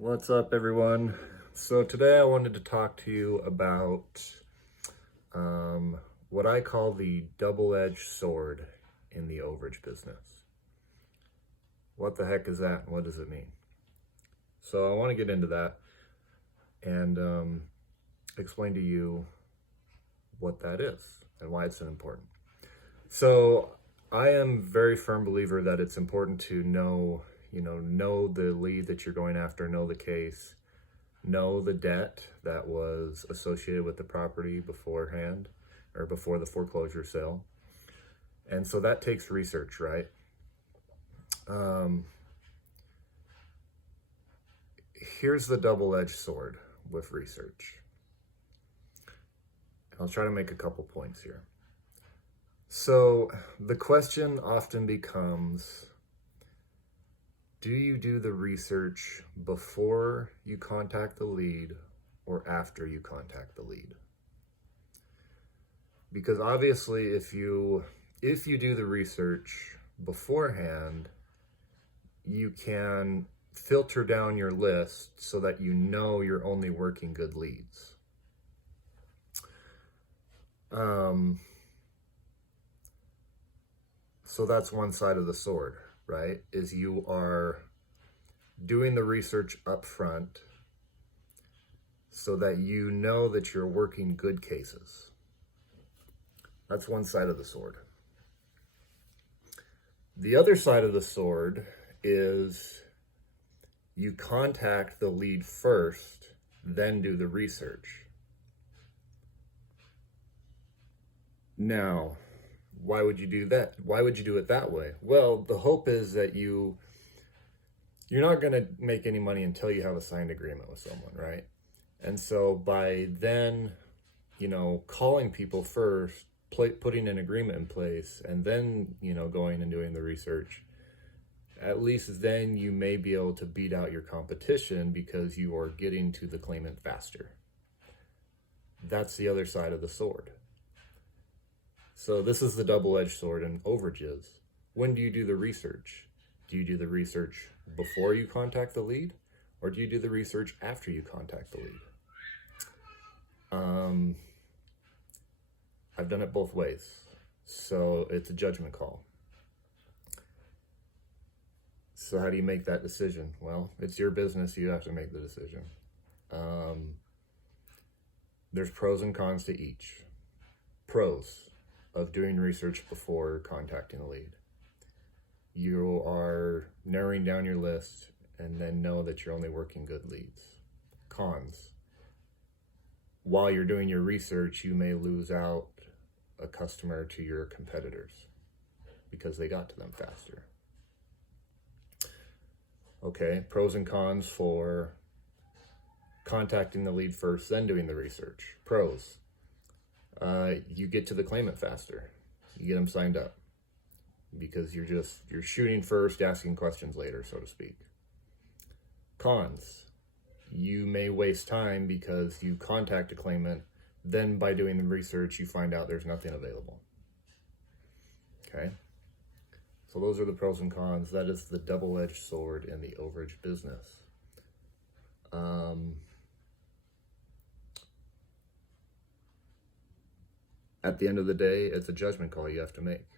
What's up, everyone? So today I wanted to talk to you about what I call the double-edged sword in the overage business. What the heck is that and what does it mean? So I want to get into that and explain to you what that is and why it's so important. So I am a very firm believer that it's important to know the lead that you're going after, know the case, know the debt that was associated with the property beforehand or before the foreclosure sale. And so that takes research, right? Here's the double-edged sword with research. I'll try to make a couple points here. So the question often becomes, do you do the research before you contact the lead or after you contact the lead? Because obviously if you do the research beforehand, you can filter down your list so that you know you're only working good leads. So that's one side of the sword, right? Is you are doing the research up front so that you know that you're working good cases. That's one side of the sword. The other side of the sword is you contact the lead first, then do the research. Now, why would you do that? Why would you do it that way? Well, the hope is that you're not going to make any money until you have a signed agreement with someone, right? And so by then, calling people first, putting an agreement in place, and then, going and doing the research, at least then you may be able to beat out your competition because you are getting to the claimant faster. That's the other side of the sword. So this is the double-edged sword in overages. When do you do the research? Do you do the research before you contact the lead, or do you do the research after you contact the lead? I've done it both ways, so it's a judgment call. So how do you make that decision? Well, it's your business, you have to make the decision. There's pros and cons to each. Pros of doing research before contacting the lead. You are narrowing down your list and then know that you're only working good leads. Cons. While you're doing your research, you may lose out a customer to your competitors because they got to them faster. Okay, pros and cons for contacting the lead first, then doing the research. Pros. You get to the claimant faster. You get them signed up because you're shooting first, asking questions later, so to speak. Cons. You may waste time because you contact a claimant, then by doing the research, you find out there's nothing available. Okay? So those are the pros and cons. That is the double-edged sword in the overage business. At the end of the day, it's a judgment call you have to make.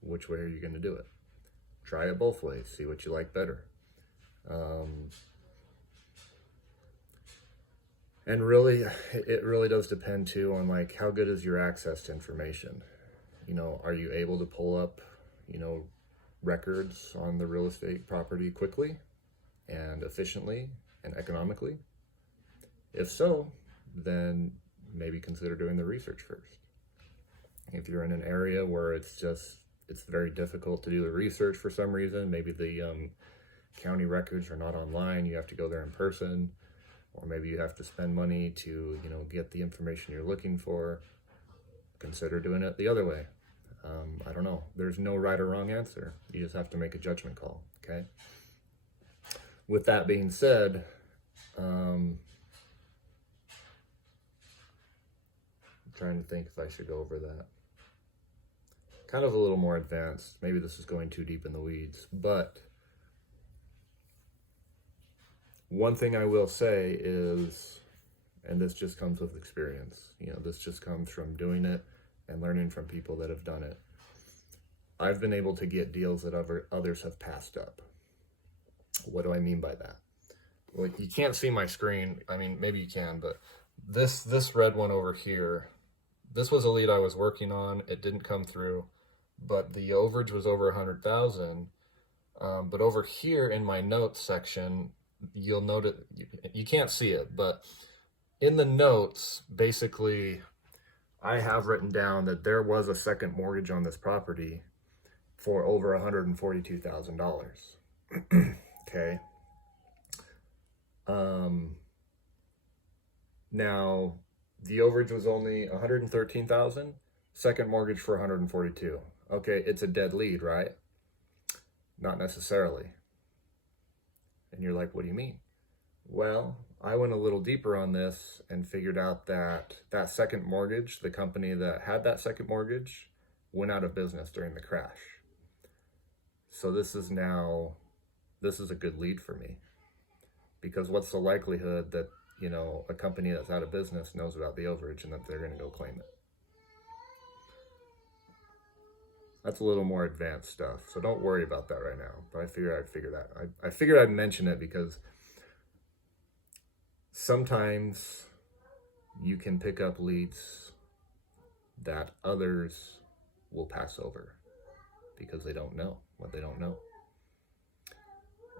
Which way are you going to do it? Try it both ways. See what you like better. And really, it really does depend too on how good is your access to information. Are you able to pull up, records on the real estate property quickly and efficiently and economically? If so, then maybe consider doing the research first. If you're in an area where it's very difficult to do the research for some reason, maybe the county records are not online, you have to go there in person, or maybe you have to spend money to, get the information you're looking for, consider doing it the other way. I don't know. There's no right or wrong answer. You just have to make a judgment call, okay? With that being said, I'm trying to think if I should go over that. Kind of a little more advanced. Maybe this is going too deep in the weeds, but One thing I will say is, and this just comes with experience, this just comes from doing it and learning from people that have done it. I've been able to get deals that others have passed up. What do I mean by that? Well, you can't see my screen. I mean, maybe you can, but this red one over here, this was a lead I was working on. It didn't come through, but the overage was over 100,000. But over here in my notes section, you'll note it. You can't see it, but in the notes, basically, I have written down that there was a second mortgage on this property for over $142,000. Okay. Now the overage was only 113,000, second mortgage for 142. Okay, it's a dead lead, right? Not necessarily. And you're like, what do you mean? Well, I went a little deeper on this and figured out that that second mortgage, the company that had that second mortgage, went out of business during the crash. So this is a good lead for me, because what's the likelihood that, a company that's out of business knows about the overage and that they're going to go claim it? That's a little more advanced stuff, so don't worry about that right now. But I figured I'd mention it because sometimes you can pick up leads that others will pass over because they don't know what they don't know.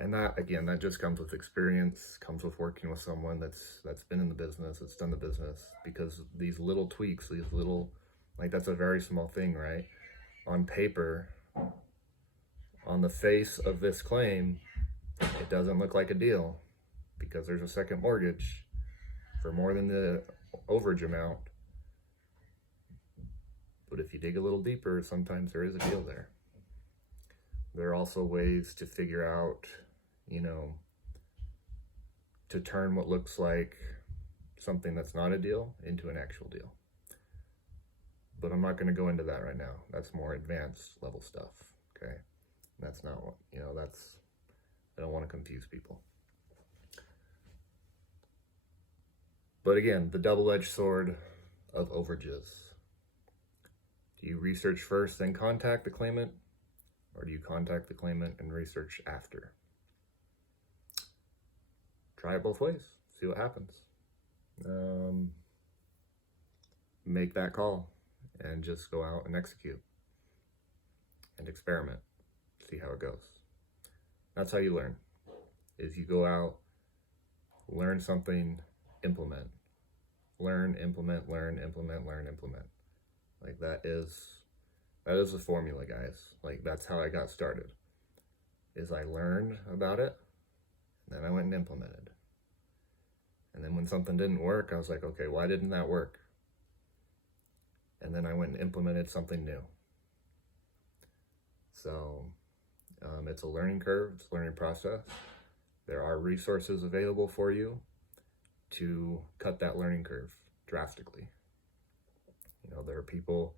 And that, again, that just comes with experience, comes with working with someone that's been in the business, that's done the business, because these little tweaks, that's a very small thing, right? On paper, on the face of this claim, it doesn't look like a deal because there's a second mortgage for more than the overage amount. But if you dig a little deeper, sometimes there is a deal there. There are also ways to figure out, to turn what looks like something that's not a deal into an actual deal. But I'm not going to go into that right now. That's more advanced level stuff, okay? That's not what, I don't want to confuse people. But again, the double-edged sword of overages. Do you research first, then contact the claimant? Or do you contact the claimant and research after? Try it both ways. See what happens. Make that call and just go out and execute and experiment. See how it goes. That's how you learn. Is you go out, learn something, implement. Learn, implement, learn, implement, learn, implement. Like that is the formula, guys. Like that's how I got started. Is I learned about it, and then I went and implemented. And then when something didn't work, I was like, okay, why didn't that work? And then I went and implemented something new. So it's a learning curve, it's a learning process. There are resources available for you to cut that learning curve drastically. There are people,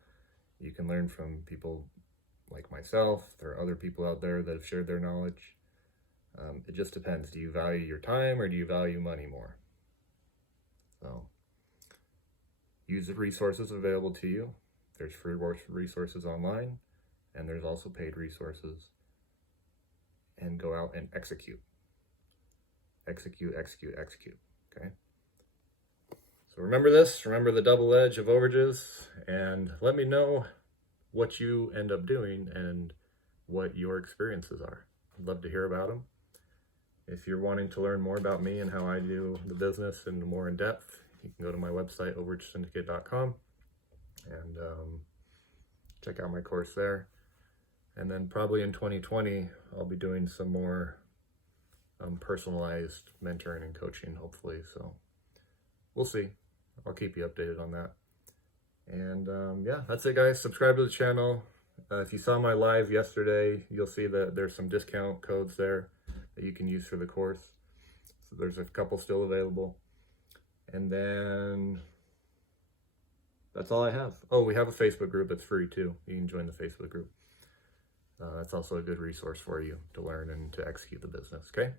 you can learn from people like myself. There are other people out there that have shared their knowledge. It just depends. Do you value your time or do you value money more? So use the resources available to you. There's free resources online, and there's also paid resources. And go out and execute. Execute, execute, execute, okay? So remember this, remember the double edge of overages, and let me know what you end up doing and what your experiences are. I'd love to hear about them. If you're wanting to learn more about me and how I do the business and more in depth, you can go to my website, overagesyndicate.com, and check out my course there. And then probably in 2020, I'll be doing some more personalized mentoring and coaching, hopefully. So we'll see. I'll keep you updated on that. And yeah, that's it, guys. Subscribe to the channel. If you saw my live yesterday, you'll see that there's some discount codes there that you can use for the course. So there's a couple still available. And then that's all I have. Oh, we have a Facebook group that's free too. You can join the Facebook group. That's also a good resource for you to learn and to execute the business, okay?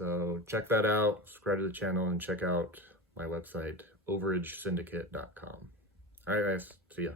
So check that out, subscribe to the channel, and check out my website, overagesyndicate.com. All right, guys. See ya.